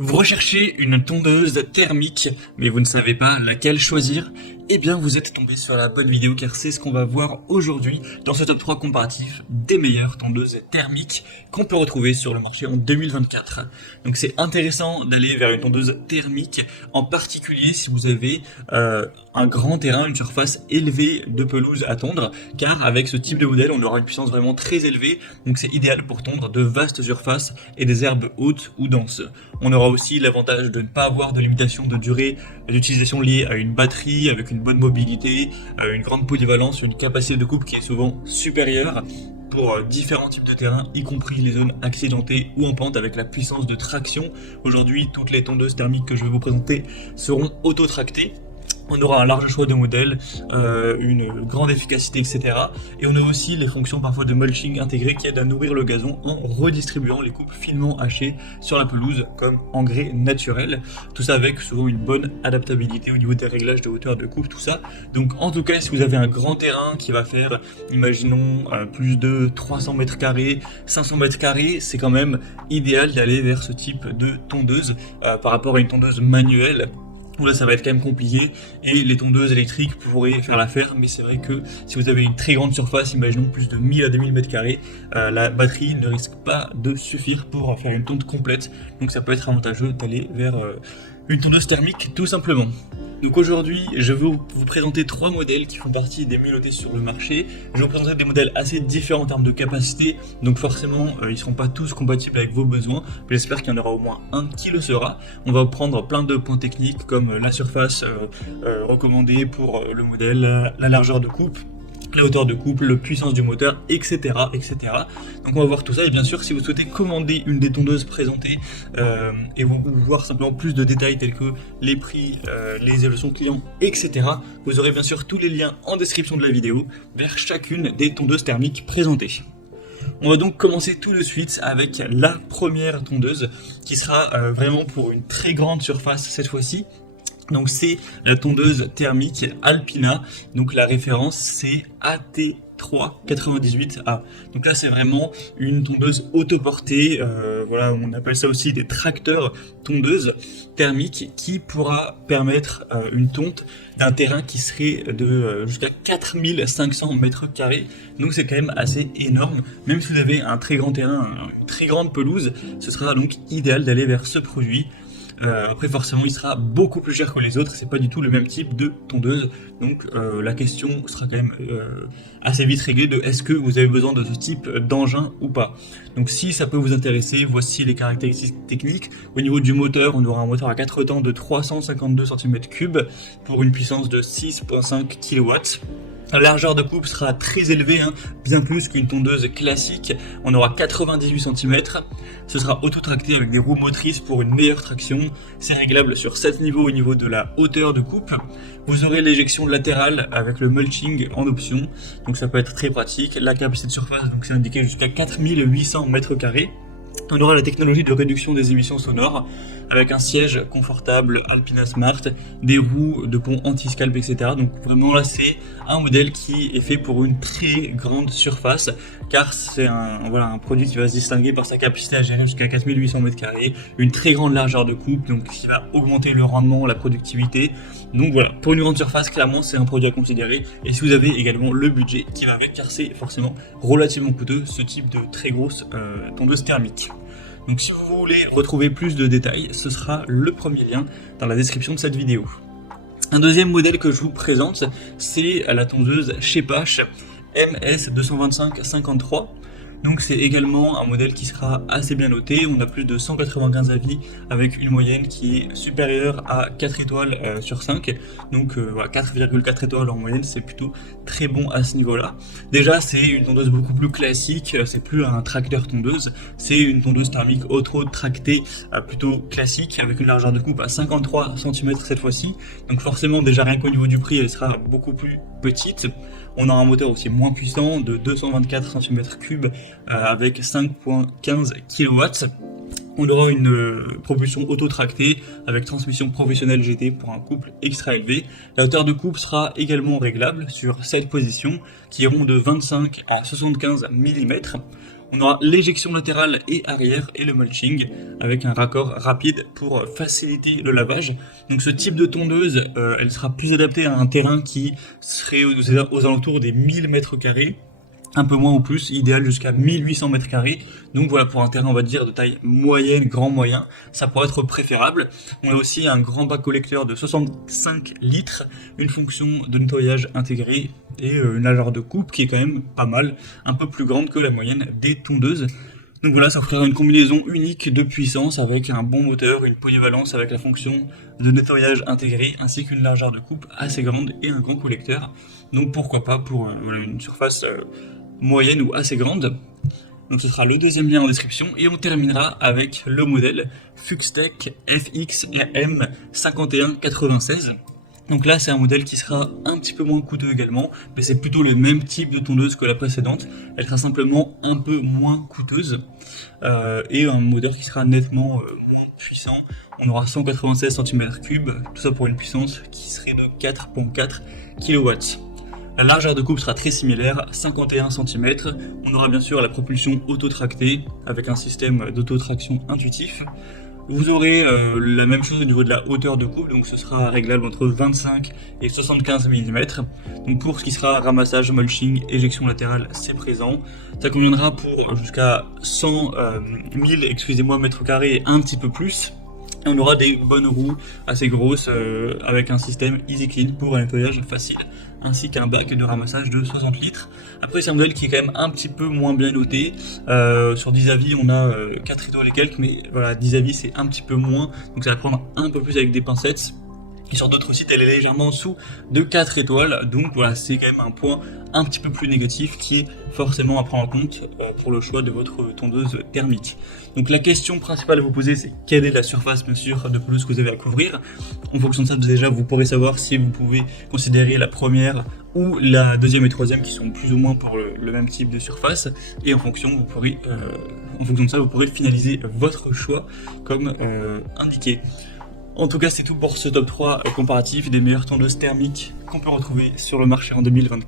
Vous recherchez une tondeuse thermique, mais vous ne savez pas laquelle choisir? Eh bien, vous êtes tombé sur la bonne vidéo car c'est ce qu'on va voir aujourd'hui dans ce top 3 comparatif des meilleures tondeuses thermiques qu'on peut retrouver sur le marché en 2024. Donc c'est intéressant d'aller vers une tondeuse thermique, en particulier si vous avez un grand terrain, une surface élevée de pelouse à tondre, car avec ce type de modèle, on aura une puissance vraiment très élevée, donc c'est idéal pour tondre de vastes surfaces et des herbes hautes ou denses. On aura aussi l'avantage de ne pas avoir de limitation de durée d'utilisation liée à une batterie avec une bonne mobilité, une grande polyvalence, une capacité de coupe qui est souvent supérieure pour différents types de terrains, y compris les zones accidentées ou en pente avec la puissance de traction. Aujourd'hui, toutes les tondeuses thermiques que je vais vous présenter seront auto-tractées. On aura un large choix de modèles, une grande efficacité, etc. Et on a aussi les fonctions parfois de mulching intégrées qui aident à nourrir le gazon en redistribuant les coupes finement hachées sur la pelouse comme engrais naturel. Tout ça avec souvent une bonne adaptabilité au niveau des réglages de hauteur de coupe, tout ça. Donc en tout cas, si vous avez un grand terrain qui va faire, imaginons, plus de 300 mètres carrés, 500 mètres carrés, c'est quand même idéal d'aller vers ce type de tondeuse par rapport à une tondeuse manuelle. Là ça va être quand même compliqué et les tondeuses électriques pourraient faire l'affaire, mais c'est vrai que si vous avez une très grande surface, imaginons plus de 1000 à 2000 m², la batterie ne risque pas de suffire pour faire une tonte complète, donc ça peut être avantageux d'aller vers une tondeuse thermique tout simplement. Donc aujourd'hui, je vais vous présenter 3 modèles qui font partie des mieux notés sur le marché. Je vais vous présenter des modèles assez différents en termes de capacité, donc forcément ils ne seront pas tous compatibles avec vos besoins, mais j'espère qu'il y en aura au moins un qui le sera. On va prendre plein de points techniques comme la surface recommandée pour le modèle, la largeur de coupe, la hauteur de coupe, la puissance du moteur, etc., etc. Donc on va voir tout ça, et bien sûr si vous souhaitez commander une des tondeuses présentées et vous voir simplement plus de détails tels que les prix, les évolutions clients, etc., vous aurez bien sûr tous les liens en description de la vidéo vers chacune des tondeuses thermiques présentées. On va donc commencer tout de suite avec la première tondeuse qui sera vraiment pour une très grande surface cette fois-ci. Donc c'est la tondeuse thermique Alpina, donc la référence c'est AT398A. Donc là c'est vraiment une tondeuse autoportée, voilà, on appelle ça aussi des tracteurs tondeuses thermiques qui pourra permettre une tonte d'un terrain qui serait de jusqu'à 4500 m². Donc c'est quand même assez énorme, même si vous avez un très grand terrain, une très grande pelouse, ce sera donc idéal d'aller vers ce produit. Après forcément il sera beaucoup plus cher que les autres, c'est pas du tout le même type de tondeuse, donc la question sera quand même assez vite réglée de est-ce que vous avez besoin de ce type d'engin ou pas. Donc si ça peut vous intéresser, voici les caractéristiques techniques. Au niveau du moteur, on aura un moteur à 4 temps de 352 cm3 pour une puissance de 6,5 kW. La largeur de coupe sera très élevée, bien plus qu'une tondeuse classique. On aura 98 cm. Ce sera auto-tracté avec des roues motrices pour une meilleure traction. C'est réglable sur 7 niveaux au niveau de la hauteur de coupe. Vous aurez l'éjection latérale avec le mulching en option. Donc ça peut être très pratique. La capacité de surface, donc c'est indiqué jusqu'à 4800 m². On aura la technologie de réduction des émissions sonores avec un siège confortable Alpina Smart, des roues de pont anti-scalp, etc. Donc vraiment là c'est un modèle qui est fait pour une très grande surface car c'est un produit qui va se distinguer par sa capacité à gérer jusqu'à 4800 m², une très grande largeur de coupe, donc qui va augmenter le rendement, la productivité. Donc voilà, pour une grande surface, clairement c'est un produit à considérer, et si vous avez également le budget qui va avec, car c'est forcément relativement coûteux ce type de très grosse tondeuse thermique. Donc si vous voulez retrouver plus de détails, ce sera le premier lien dans la description de cette vidéo. Un deuxième modèle que je vous présente, c'est la tondeuse Schepasch MS225-53. Donc c'est également un modèle qui sera assez bien noté, on a plus de 195 avis avec une moyenne qui est supérieure à 4 étoiles sur 5, donc voilà, 4,4 étoiles en moyenne, c'est plutôt très bon à ce niveau-là. Déjà c'est une tondeuse beaucoup plus classique, c'est plus un tracteur tondeuse, c'est une tondeuse thermique auto-tractée plutôt classique avec une largeur de coupe à 53 cm cette fois-ci, donc forcément déjà rien qu'au niveau du prix elle sera beaucoup plus petite. On a un moteur aussi moins puissant de 224 cm3 avec 5,15 kW. On aura une propulsion auto-tractée avec transmission professionnelle GT pour un couple extra élevé. La hauteur de coupe sera également réglable sur 7 positions qui iront de 25 à 75 mm. On aura l'éjection latérale et arrière et le mulching avec un raccord rapide pour faciliter le lavage. Donc ce type de tondeuse, elle sera plus adaptée à un terrain qui serait aux alentours des 1000 mètres carrés. Un peu moins ou plus, idéal jusqu'à 1800 mètres carrés. Donc voilà, pour un terrain, on va dire, de taille moyenne, grand moyen, ça pourrait être préférable. On a aussi un grand bac collecteur de 65 litres, une fonction de nettoyage intégrée et une largeur de coupe qui est quand même pas mal, un peu plus grande que la moyenne des tondeuses. Donc voilà, ça offrira une combinaison unique de puissance avec un bon moteur, une polyvalence avec la fonction de nettoyage intégrée, ainsi qu'une largeur de coupe assez grande et un grand collecteur. Donc pourquoi pas pour une surface moyenne ou assez grande. Donc ce sera le deuxième lien en description et on terminera avec le modèle Fuxtech FX-M 5196. Donc là c'est un modèle qui sera un petit peu moins coûteux également, mais c'est plutôt le même type de tondeuse que la précédente. Elle sera simplement un peu moins coûteuse et un moteur qui sera nettement moins puissant. On aura 196 cm3, tout ça pour une puissance qui serait de 4,4 kW. La largeur de coupe sera très similaire, 51 cm. On aura bien sûr la propulsion auto-tractée avec un système d'autotraction intuitif. Vous aurez la même chose au niveau de la hauteur de coupe, donc ce sera réglable entre 25 et 75 mm. Donc pour ce qui sera ramassage, mulching, éjection latérale, c'est présent. Ça conviendra pour jusqu'à 100 000 mètres carrés et un petit peu plus. Et on aura des bonnes roues assez grosses avec un système Easy Clean pour un nettoyage facile, ainsi qu'un bac de ramassage de 60 litres. Après c'est un modèle qui est quand même un petit peu moins bien noté. Sur 10 avis on a 4 étoiles et quelques, mais voilà, 10 avis c'est un petit peu moins, donc ça va prendre un peu plus avec des pincettes. Et sur d'autres sites, elle est légèrement en dessous de 4 étoiles, donc voilà, c'est quand même un point un petit peu plus négatif qui est forcément à prendre en compte pour le choix de votre tondeuse thermique. Donc la question principale à vous poser, c'est quelle est la surface, bien sûr, de pelouse que vous avez à couvrir. En fonction de ça, déjà, vous pourrez savoir si vous pouvez considérer la première ou la deuxième et troisième qui sont plus ou moins pour le même type de surface. Et en fonction, vous pourrez, en fonction de ça, vous pourrez finaliser votre choix comme indiqué. En tout cas, c'est tout pour ce top 3 comparatif des meilleures tondeuses thermiques qu'on peut retrouver sur le marché en 2024.